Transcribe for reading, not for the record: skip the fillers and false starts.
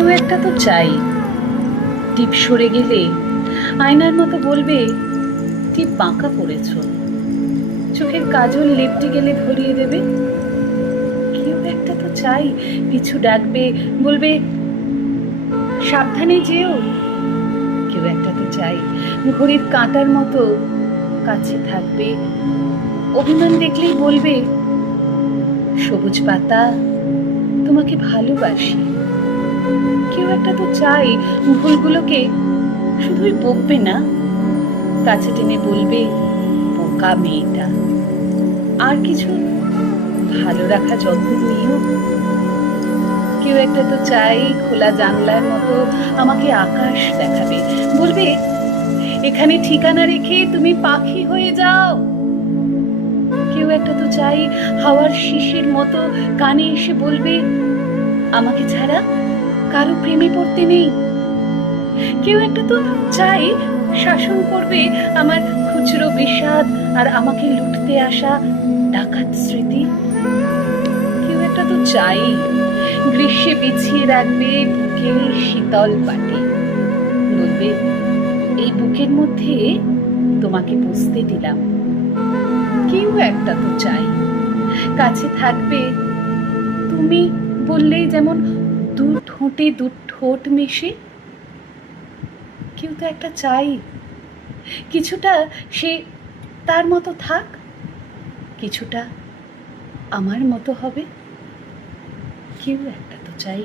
কেউ একটা তো চাই, টিপ সরে গেলে আয়নার মতো বলবে টিপ বাঁকা পড়েছ। চোখের কাজল লেপটে গেলে ধরিয়ে দেবে। কেউ একটা তো চাই, পিছু ডাকবে, বলবে সাবধানে যেও। কেউ একটা তো চাই, ঘড়ির কাঁটার মতো কাছে থাকবে, অভিমান দেখলেই বলবে সবুজ পাতা, তোমাকে ভালোবাসি। কেউ একটা তো চাই, ভুলগুলোকে শুধুই বকবে না, কাছে টেনে বলবে বোকা মেয়েটা, আর কিছু ভালো রাখা যত্ন নিও। কেউ একটা তো চাই, খোলা জানলার মতো আমাকে আকাশ দেখাবে, বলবে এখানে ঠিকানা রেখে তুমি পাখি হয়ে যাও। কেউ একটা তো চাই, হাওয়ার শিশির মতো কানে এসে বলবে আমাকে ছাড়া কারো প্রেমে পড়তে নেই। কেউ একটা তো চাই, শাসন করবে আমার খুচরো বিষাদ আর আমাকে লুটতে আসা ডাকাত স্মৃতি। কেউ একটা তো চাই, গ্রীষ্মে বিছিয়ে রাখবে বুকে শীতল পাটি, বলবে এই বুকের মধ্যে তোমাকে বসতে দিলাম। কেউ একটা তো চাই, কাছে থাকবে তুমি বললেই যেমন দু ঠোঁটে দু ঠোঁট মেশে। কেউ তো একটা চাই, কিছুটা সে তার মতো থাক, কিছুটা আমার মতো হবে। কেউ একটা তো চাই।